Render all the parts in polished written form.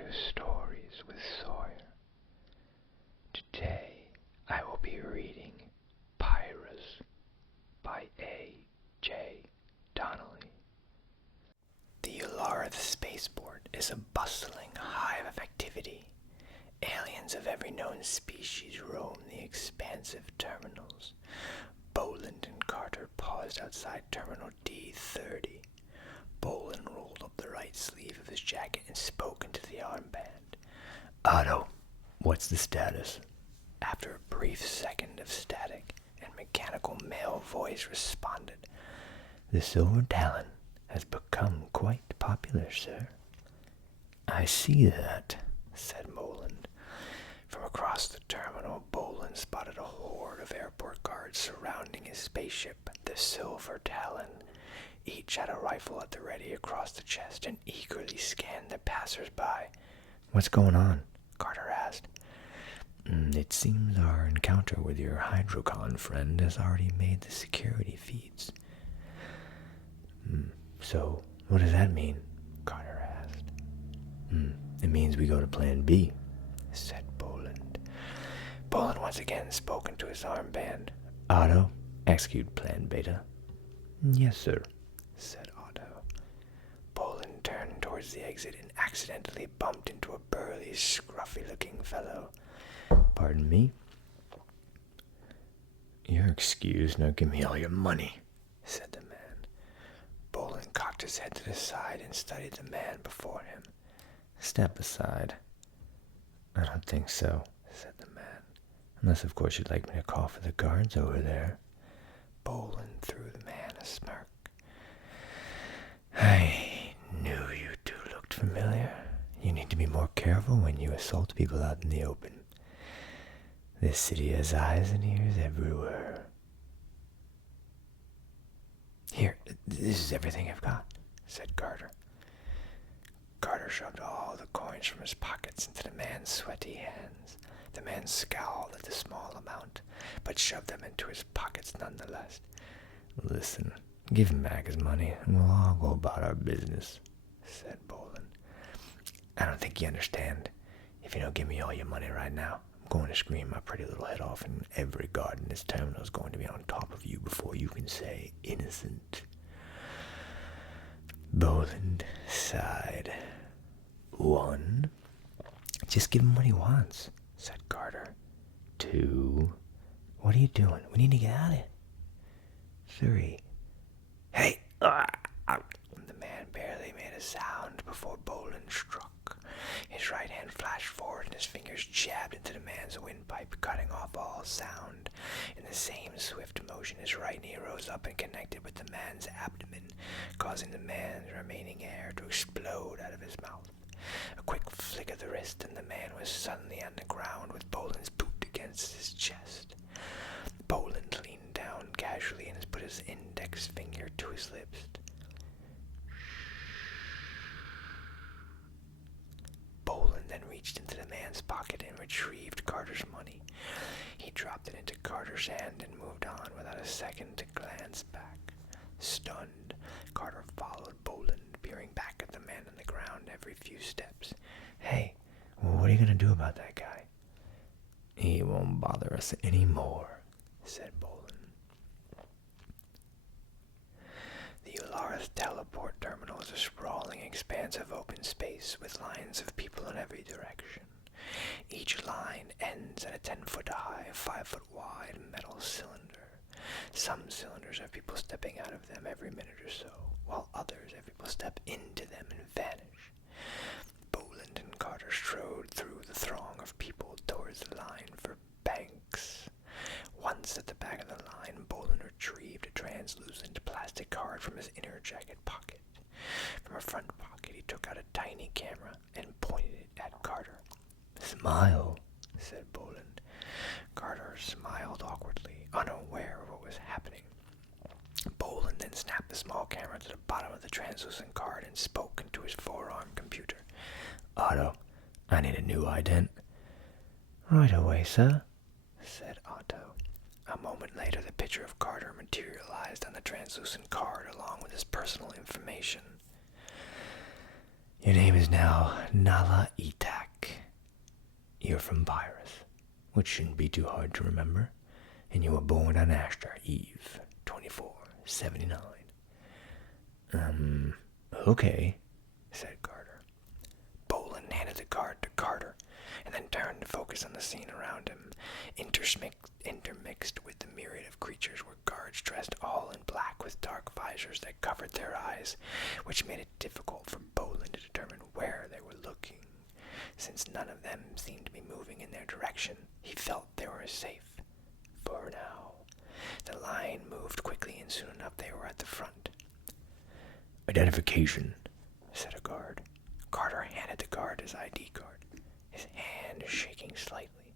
to Stories with Sawyer. Today I will be reading Pyrus by A.J. Donnelly. The Yularith spaceport is a bustling hive of activity. Aliens of every known species roam the expansive terminals. Boland and Kharter paused outside Terminal D30. Boland rolled up the right sleeve of his jacket and spoke into the armband. "Otto, what's the status?" After a brief second of static, and mechanical male voice responded, "The Silver Talon has become quite popular, sir." "I see that," said Boland. From across the terminal, Boland spotted a horde of airport guards surrounding his spaceship, the Silver Talon. Each had a rifle at the ready across the chest and eagerly scanned the passers-by. "What's going on?" Kharter asked. "It seems our encounter with your Hydrokaan friend has already made the security feeds." "So, what does that mean?" Kharter asked. "It means we go to Plan B," said Boland. Boland once again spoke into his armband. "Otto, execute Plan Beta." "Yes, sir," said Otto. Boland turned towards the exit and accidentally bumped into a burly, scruffy-looking fellow. "Pardon me?" "You're excused. Now give me all your money," said the man. Boland cocked his head to the side and studied the man before him. "Step aside." "I don't think so," said the man. "Unless, of course, you'd like me to call for the guards over there." Boland threw the man a smirk. "I knew you two looked familiar. You need to be more careful when you assault people out in the open. This city has eyes and ears everywhere." "Here, this is everything I've got," said Kharter. Kharter shoved all the coins from his pockets into the man's sweaty hands. The man scowled at the small amount, but shoved them into his pockets nonetheless. "Listen, give him back his money, and we'll all go about our business," said Boland. "I don't think you understand. If you don't give me all your money right now, I'm going to scream my pretty little head off, and every guard in this terminal is going to be on top of you before you can say innocent." Boland sighed. "1, just give him what he wants," said Kharter. 2, what are you doing? We need to get out of here. 3, hey! The man barely made a sound before Boland struck. His right hand flashed forward and his fingers jabbed into the man's windpipe, cutting off all sound. In the same swift motion, his right knee rose up and connected with the man's abdomen, causing the man's remaining air to explode out of his mouth. A quick flick of the wrist and the man was suddenly on the ground with Boland's boot against his chest. Boland leaned down casually and put his index finger to his lips. Boland then reached into the man's pocket and retrieved Kharter's money. He dropped it into Kharter's hand and moved on without a second to glance back. Stunned, Kharter followed Boland, peering back at the man on the ground every few steps. "Hey, what are you going to do about that guy?" "He won't bother us anymore," said Boland. The Yularith teleport terminal is a sprawling expanse of open space with lines of people in every direction. Each line ends at a 10-foot-high, 5-foot-wide metal cylinder. Some cylinders have people stepping out of them every minute or so, while others have people step into them and vanish. Boland and Kharter strode through the throng of people towards the line for banks. Once at the back of the line, Boland retrieved a translucent plastic card from his inner jacket pocket. From a front pocket, he took out a tiny camera and pointed it at Kharter. "Smile," said Boland. Kharter smiled awkwardly, unaware of what was happening. Boland then snapped the small camera to the bottom of the translucent card and spoke into his forearm computer. "Otto, I need a new ident." "Right away, sir," said Otto. A moment later, the picture of Kharter materialized on the translucent card along with his personal information. Your name is now Nala Itak. You're from Pyrus, which shouldn't be too hard to remember, and you were born on Ashtar Eve, 2479. Okay, said Kharter. Boland handed the card to Kharter, and then turned to focus on the scene around him. Intermixed with the myriad of creatures were guards dressed all in black with dark visors that covered their eyes, which made it difficult for Boland to determine where they were looking. Since none of them seemed to be moving in their direction, he felt they were safe. For now. The line moved quickly, and soon enough they were at the front. Identification, said a guard. Kharter handed the guard his ID card, his hand shaking slightly.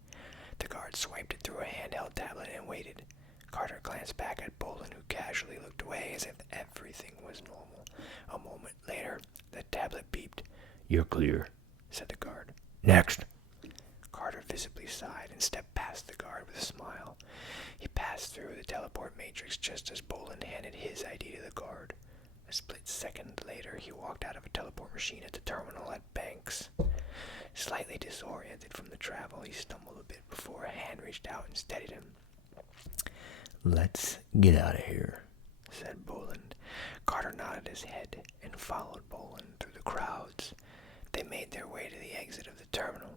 The guard swiped it through a handheld tablet and waited. Kharter glanced back at Boland, who casually looked away as if everything was normal. A moment later, the tablet beeped. You're clear, said the guard. Next. Kharter visibly sighed and stepped past the guard with a smile. He passed through the teleport matrix just as Boland handed his ID to the guard. A split second later, he walked out of a teleport machine at the terminal at Banks. Slightly disoriented from the travel, he stumbled a bit before a hand reached out and steadied him. Let's get out of here, said Boland. Kharter nodded his head and followed Boland through the crowds. They made their way to the exit of the terminal.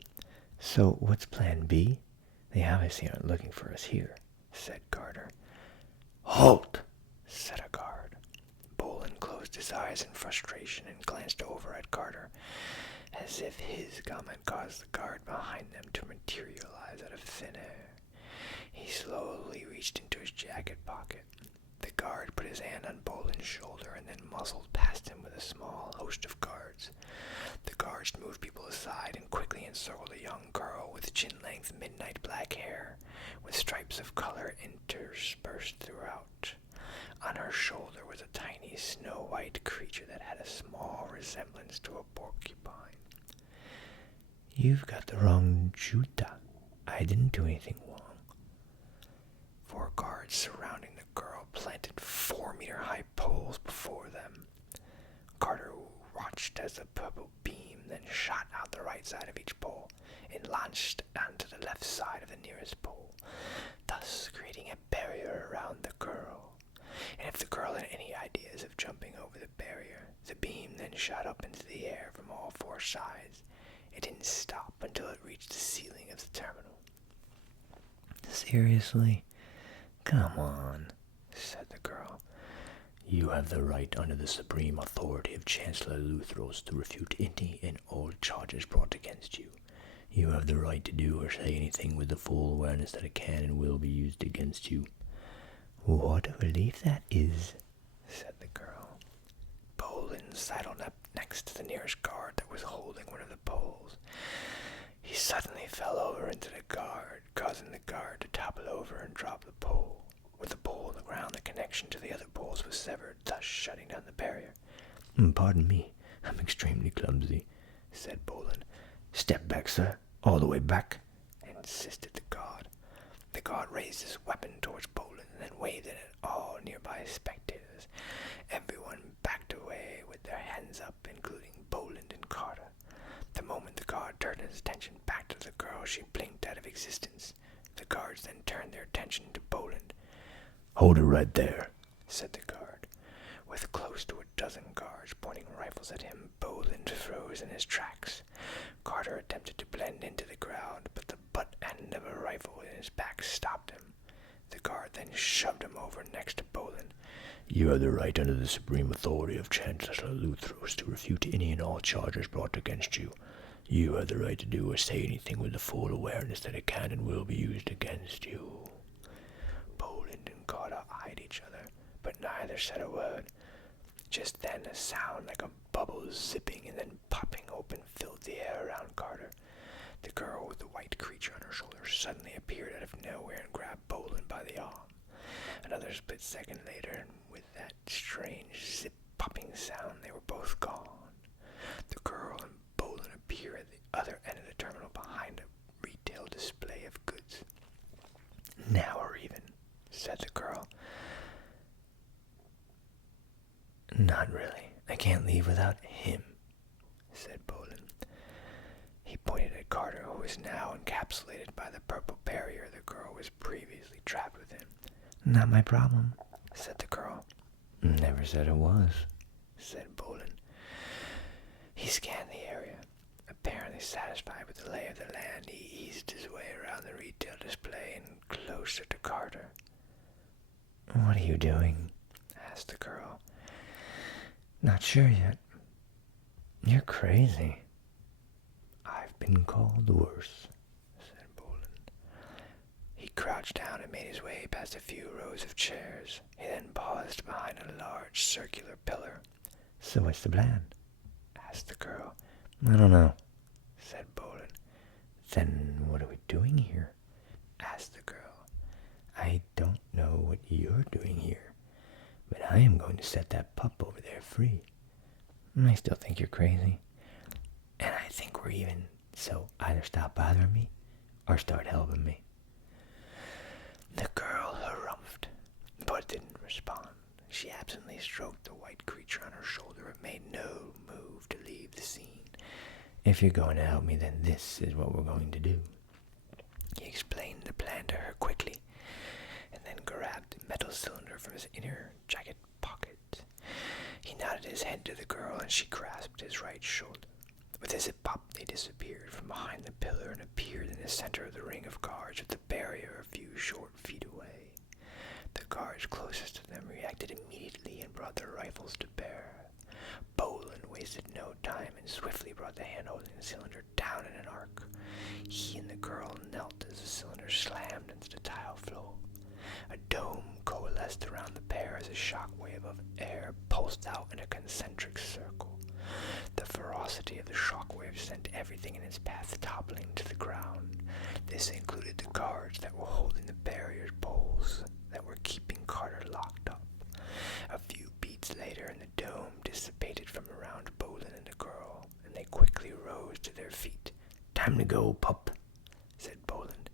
So what's plan B? They obviously aren't looking for us here, said Kharter. Halt, said a guard. Boland closed his eyes in frustration and glanced over at Kharter, as if his comment caused the guard behind them to materialize out of thin air. He slowly reached into his jacket pocket. The guard put his hand on Boland's shoulder and then muscled past him with a small host of guards. The guards moved people aside and quickly encircled a young girl with chin-length midnight black hair, with stripes of color interspersed throughout. On her shoulder was a tiny snow-white creature that had a small resemblance to a porcupine. You've got the wrong Juta. I didn't do anything wrong. 4 guards surrounding the girl planted 4-meter-high poles before them. Kharter watched as a purple beam then shot out the right side of each pole and launched onto the left side of the nearest pole, thus creating a barrier around the girl. And if the girl had any ideas of jumping over the barrier, the beam then shot up into the air from all 4 sides. It didn't stop until it reached the ceiling of the terminal. Seriously? Come on, said the girl. You have the right under the supreme authority of Chancellor Luthros to refute any and all charges brought against you. You have the right to do or say anything with the full awareness that it can and will be used against you. What a relief that is, said the girl. Boland sidled up next to the nearest guard that was holding one of the poles. He suddenly fell over into the guard, causing the guard to topple over and drop the pole. With the pole on the ground, the connection to the other poles was severed, thus shutting down the barrier. Pardon me, I'm extremely clumsy, said Boland. Step back, sir, all the way back, insisted the guard. The guard raised his weapon towards Boland and then waved it at all nearby spectators. Everyone backed away with their hands up, including Boland and Kharter. The moment the guard turned his attention back to the girl, she blinked out of existence. The guards then turned their attention to Boland. Hold it right there, said the guard. With close to a dozen guards pointing rifles at him, Boland froze in his tracks. Kharter attempted to blend into the crowd, but the butt end of a rifle in his back stopped him. The guard then shoved him over next to Boland. You have the right under the supreme authority of Chancellor Luthros to refute any and all charges brought against you. You have the right to do or say anything with the full awareness that it can and will be used against you. Boland and Kharter eyed each other, but neither said a word. Just then a sound like a bubble zipping and then popping open filled the air around Kharter. The girl with the white creature on her shoulder suddenly appeared out of nowhere and grabbed Boland by the arm. Another split second later, and with that strange zip-popping sound, they were both gone. The girl and Boland appeared at the other end of the terminal behind a retail display of goods. Now we're even, said the girl. Not really. I can't leave without him, said Boland. He pointed at Kharter, who was now encapsulated by the purple barrier the girl was previously trapped within. Not my problem, said the girl. Never said it was, said Boland. He scanned the area. Apparently satisfied with the lay of the land, he eased his way around the retail display and closer to Kharter. What are you doing? Asked the girl. Not sure yet. You're crazy. I've been called worse, said Boland. He crouched down and made his way past a few rows of chairs. He then paused behind a large circular pillar. So what's the plan? Asked the girl. I don't know, said Boland. Then what are we doing here? Asked the girl. I don't know what you're doing here, but I am going to set that pup over there free. I still think you're crazy. And I think we're even, so either stop bothering me or start helping me. The girl harumphed, but didn't respond. She absently stroked the white creature on her shoulder and made no move to leave the scene. If you're going to help me, then this is what we're going to do. He explained the plan to her quickly, and then grabbed the metal cylinder from his inner jacket pocket. He nodded his head to the girl, and she grasped his right shoulder. With a zip pop, they disappeared from behind the pillar and appeared in the center of the ring of guards with the barrier a few short feet away. The guards closest to them reacted immediately and brought their rifles to bear. Boland wasted no time and swiftly brought the hand-holding cylinder down in an arc. He and the girl knelt as the cylinder slammed into the tile floor. A dome coalesced around the pair as a shockwave of air pulsed out in a concentric circle. The ferocity of the shockwave sent everything in its path toppling to the ground. This included the guards that were holding the barrier's poles that were keeping Kharter locked up. A few beats later, and the dome dissipated from around Boland and the girl, and they quickly rose to their feet. Time to go, pup, said Boland.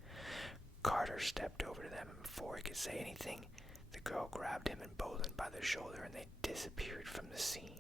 Kharter stepped over to them, and before he could say anything, the girl grabbed him and Boland by the shoulder, and they disappeared from the scene.